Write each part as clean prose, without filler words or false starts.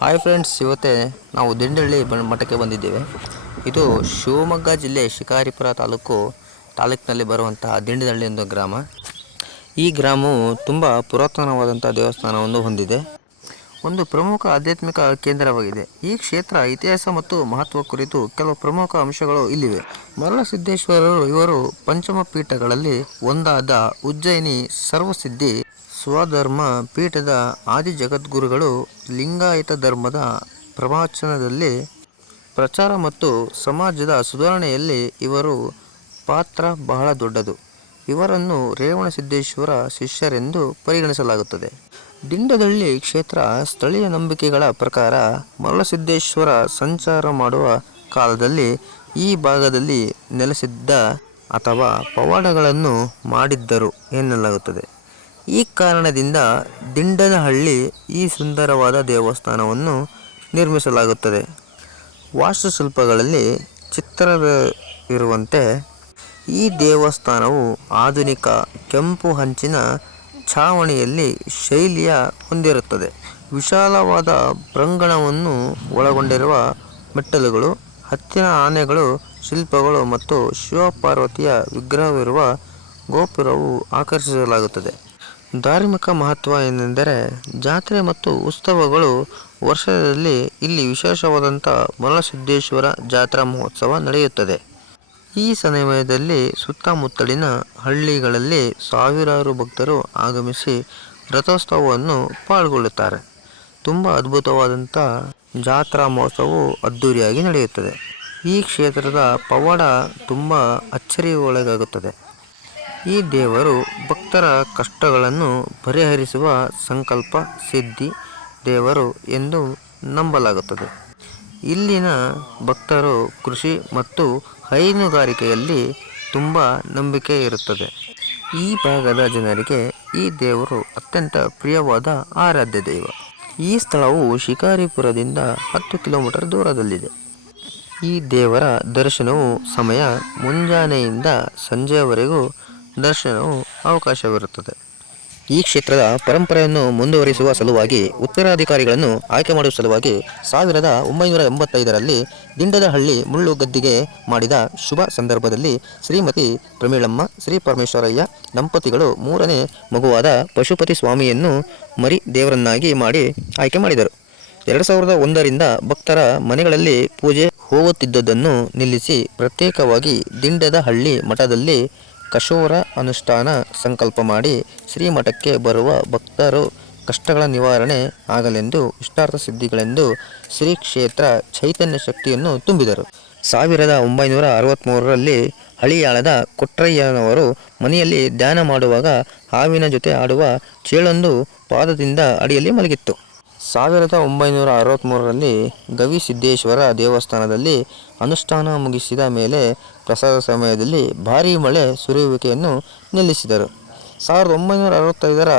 Hi friends, ಇವತ್ತೇ ನಾವು ದಿಂಡಹಳ್ಳಿ ಮಠಕ್ಕೆ ಬಂದಿದ್ದೇವೆ. ಇದು ಶಿವಮೊಗ್ಗ ಜಿಲ್ಲೆ ಶಿಕಾರಿಪುರ ತಾಲೂಕಿನಲ್ಲಿ ಬರುವಂತಹ ದಿಂಡಹಳ್ಳಿ ಎಂದು ಗ್ರಾಮ. ಈ ಗ್ರಾಮವು ತುಂಬ ಪುರಾತನವಾದಂಥ ದೇವಸ್ಥಾನವನ್ನು ಹೊಂದಿದೆ. ಒಂದು ಪ್ರಮುಖ ಆಧ್ಯಾತ್ಮಿಕ ಕೇಂದ್ರವಾಗಿದೆ. ಈ ಕ್ಷೇತ್ರ ಇತಿಹಾಸ ಮತ್ತು ಮಹತ್ವ ಕುರಿತು ಕೆಲವು ಪ್ರಮುಖ ಅಂಶಗಳು ಇಲ್ಲಿವೆ. ಮರಳಸಿದ್ದೇಶ್ವರರು ಇವರು ಪಂಚಮ ಪೀಠಗಳಲ್ಲಿ ಒಂದಾದ ಉಜ್ಜಯಿನಿ ಸರ್ವಸಿದ್ಧಿ ಸ್ವಧರ್ಮ ಪೀಠದ ಆದಿ ಜಗದ್ಗುರುಗಳು. ಲಿಂಗಾಯತ ಧರ್ಮದ ಪ್ರವಚನದಲ್ಲಿ ಪ್ರಚಾರ ಮತ್ತು ಸಮಾಜದ ಸುಧಾರಣೆಯಲ್ಲಿ ಇವರ ಪಾತ್ರ ಬಹಳ ದೊಡ್ಡದು. ಇವರನ್ನು ರೇವಣಸಿದ್ದೇಶ್ವರ ಶಿಷ್ಯರೆಂದು ಪರಿಗಣಿಸಲಾಗುತ್ತದೆ. ದಿಂಡಹಳ್ಳಿ ಕ್ಷೇತ್ರ ಸ್ಥಳೀಯ ನಂಬಿಕೆಗಳ ಪ್ರಕಾರ ಮರಳಸಿದ್ದೇಶ್ವರ ಸಂಚಾರ ಮಾಡುವ ಕಾಲದಲ್ಲಿ ಈ ಭಾಗದಲ್ಲಿ ನೆಲೆಸಿದ್ದ ಅಥವಾ ಪವಾಡಗಳನ್ನು ಮಾಡಿದ್ದರು ಎನ್ನಲಾಗುತ್ತದೆ. ಈ ಕಾರಣದಿಂದ ದಿಂಡನಹಳ್ಳಿ ಈ ಸುಂದರವಾದ ದೇವಸ್ಥಾನವನ್ನು ನಿರ್ಮಿಸಲಾಗುತ್ತದೆ. ವಾಸ್ತುಶಿಲ್ಪಗಳಲ್ಲಿ ಚಿತ್ರವಿರುವಂತೆ ಈ ದೇವಸ್ಥಾನವು ಆಧುನಿಕ ಕೆಂಪು ಹಂಚಿನ ಛಾವಣಿಯಲ್ಲಿ ಶೈಲಿಯ ಹೊಂದಿರುತ್ತದೆ. ವಿಶಾಲವಾದ ಪ್ರಾಂಗಣವನ್ನು ಒಳಗೊಂಡಿರುವ ಮೆಟ್ಟಲುಗಳು, ಹತ್ತಿನ ಆನೆಗಳು ಶಿಲ್ಪಗಳು ಮತ್ತು ಶಿವಪಾರ್ವತಿಯ ವಿಗ್ರಹವಿರುವ ಗೋಪುರವು ಆಕರ್ಷಿಸಲಾಗುತ್ತದೆ. ಧಾರ್ಮಿಕ ಮಹತ್ವ ಏನೆಂದರೆ ಜಾತ್ರೆ ಮತ್ತು ಉತ್ಸವಗಳು. ವರ್ಷದಲ್ಲಿ ಇಲ್ಲಿ ವಿಶೇಷವಾದಂಥ ಮರಳಸಿದ್ದೇಶ್ವರ ಜಾತ್ರಾ ಮಹೋತ್ಸವ ನಡೆಯುತ್ತದೆ. ಈ ಸಮಯದಲ್ಲಿ ಸುತ್ತಮುತ್ತಲಿನ ಹಳ್ಳಿಗಳಲ್ಲಿ ಸಾವಿರಾರು ಭಕ್ತರು ಆಗಮಿಸಿ ರಥೋತ್ಸವವನ್ನು ಪಾಲ್ಗೊಳ್ಳುತ್ತಾರೆ. ತುಂಬ ಅದ್ಭುತವಾದಂಥ ಜಾತ್ರಾ ಮಹೋತ್ಸವವು ಅದ್ಧೂರಿಯಾಗಿ ನಡೆಯುತ್ತದೆ. ಈ ಕ್ಷೇತ್ರದ ಪವಾಡ ತುಂಬ ಅಚ್ಚರಿಗೊಳಗಾಗುತ್ತದೆ. ಈ ದೇವರು ಭಕ್ತರ ಕಷ್ಟಗಳನ್ನು ಪರಿಹರಿಸುವ ಸಂಕಲ್ಪ ಸಿದ್ಧಿ ದೇವರು ಎಂದು ನಂಬಲಾಗುತ್ತದೆ. ಇಲ್ಲಿನ ಭಕ್ತರು ಕೃಷಿ ಮತ್ತು ಹೈನುಗಾರಿಕೆಯಲ್ಲಿ ತುಂಬ ನಂಬಿಕೆ ಇರುತ್ತದೆ. ಈ ಭಾಗದ ಜನರಿಗೆ ಈ ದೇವರು ಅತ್ಯಂತ ಪ್ರಿಯವಾದ ಆರಾಧ್ಯ ದೈವ. ಈ ಸ್ಥಳವು ಶಿಕಾರಿಪುರದಿಂದ 10 ಕಿಲೋಮೀಟರ್ ದೂರದಲ್ಲಿದೆ. ಈ ದೇವರ ದರ್ಶನವು ಸಮಯ ಮುಂಜಾನೆಯಿಂದ ಸಂಜೆಯವರೆಗೂ ದರ್ಶನವು ಅವಕಾಶವಿರುತ್ತದೆ. ಈ ಕ್ಷೇತ್ರದ ಪರಂಪರೆಯನ್ನು ಮುಂದುವರಿಸುವ ಸಲುವಾಗಿ ಉತ್ತರಾಧಿಕಾರಿಗಳನ್ನು ಆಯ್ಕೆ ಮಾಡುವ ಸಲುವಾಗಿ 1985ರಲ್ಲಿ ದಿಂಡನಹಳ್ಳಿ ಮುಳ್ಳು ಗದ್ದಿಗೆ ಮಾಡಿದ ಶುಭ ಸಂದರ್ಭದಲ್ಲಿ ಶ್ರೀಮತಿ ಪ್ರಮೀಳಮ್ಮ ಶ್ರೀ ಪರಮೇಶ್ವರಯ್ಯ ದಂಪತಿಗಳು 3ನೇ ಮಗುವಾದ ಪಶುಪತಿ ಸ್ವಾಮಿಯನ್ನು ಮರಿ ದೇವರನ್ನಾಗಿ ಮಾಡಿ ಆಯ್ಕೆ ಮಾಡಿದರು. 2001ರಿಂದ ಭಕ್ತರ ಮನೆಗಳಲ್ಲಿ ಪೂಜೆ ಹೋಗುತ್ತಿದ್ದುದನ್ನು ನಿಲ್ಲಿಸಿ ಪ್ರತ್ಯೇಕವಾಗಿ ದಿಂಡನಹಳ್ಳಿ ಮಠದಲ್ಲಿ ಕಠೋರ ಅನುಷ್ಠಾನ ಸಂಕಲ್ಪ ಮಾಡಿ ಶ್ರೀಮಠಕ್ಕೆ ಬರುವ ಭಕ್ತರು ಕಷ್ಟಗಳ ನಿವಾರಣೆ ಆಗಲೆಂದು ಇಷ್ಟಾರ್ಥ ಸಿದ್ಧಿಗಳೆಂದು ಶ್ರೀ ಕ್ಷೇತ್ರ ಚೈತನ್ಯ ಶಕ್ತಿಯನ್ನು ತುಂಬಿದರು. 1963ರಲ್ಲಿ ಹಳಿಯಾಳದ ಕೊಟ್ರಯ್ಯನವರು ಮನೆಯಲ್ಲಿ ಧ್ಯಾನ ಮಾಡುವಾಗ ಹಾವಿನ ಜೊತೆ ಆಡುವ ಚೇಳೊಂದು ಪಾದದಿಂದ ಅಡಿಯಲ್ಲಿ ಮಲಗಿತ್ತು. 1963ರಲ್ಲಿ ಗವಿಸಿದ್ದೇಶ್ವರ ದೇವಸ್ಥಾನದಲ್ಲಿ ಅನುಷ್ಠಾನ ಮುಗಿಸಿದ ಮೇಲೆ ಪ್ರಸಾದ ಸಮಯದಲ್ಲಿ ಭಾರೀ ಮಳೆ ಸುರಿಯುವಿಕೆಯನ್ನು ನಿಲ್ಲಿಸಿದರು. 1965ರ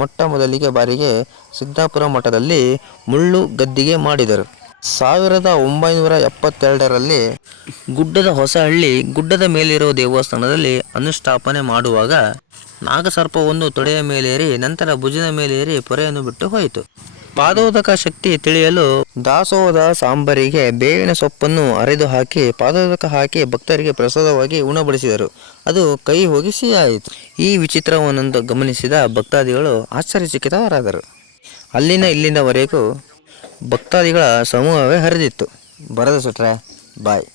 ಮೊಟ್ಟ ಮೊದಲಿಗೆ ಬಾರಿಗೆ ಸಿದ್ದಾಪುರ ಮಠದಲ್ಲಿ ಮುಳ್ಳು ಗದ್ದಿಗೆ ಮಾಡಿದರು. 1972ರಲ್ಲಿ ಗುಡ್ಡದ ಹೊಸಹಳ್ಳಿ ಗುಡ್ಡದ ಮೇಲಿರುವ ದೇವಸ್ಥಾನದಲ್ಲಿ ಅನುಷ್ಠಾಪನೆ ಮಾಡುವಾಗ ನಾಗಸರ್ಪವೊಂದು ತೊಡೆಯ ಮೇಲೇರಿ ನಂತರ ಭುಜದ ಮೇಲೇರಿ ಪೊರೆಯನ್ನು ಬಿಟ್ಟು ಹೋಯಿತು. ಪಾದೋದಕ ಶಕ್ತಿ ತಿಳಿಯಲು ದಾಸೋಹದ ಸಾಂಬರಿಗೆ ಬೇವಿನ ಸೊಪ್ಪನ್ನು ಅರೆದು ಹಾಕಿ ಪಾದೋದಕ ಹಾಕಿ ಭಕ್ತರಿಗೆ ಪ್ರಸಾದವಾಗಿ ಉಣಬಡಿಸಿದರು. ಅದು ಕೈ ಹೋಗಿ ಸಿಹಿಯಾಯಿತು. ಈ ವಿಚಿತ್ರವನ್ನು ಗಮನಿಸಿದ ಭಕ್ತಾದಿಗಳು ಆಶ್ಚರ್ಯಚಕಿತರಾದರು. ಇಲ್ಲಿಂದವರೆಗೂ ಭಕ್ತಾದಿಗಳ ಸಮೂಹವೇ ಹರಿದಿತ್ತು. ಬರದ ಸುಟ್ರೆ ಬಾಯ್.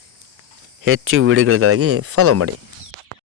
ಹೆಚ್ಚು ವಿಡಿಯೋಗಳಿಗಾಗಿ ಫಾಲೋ ಮಾಡಿ.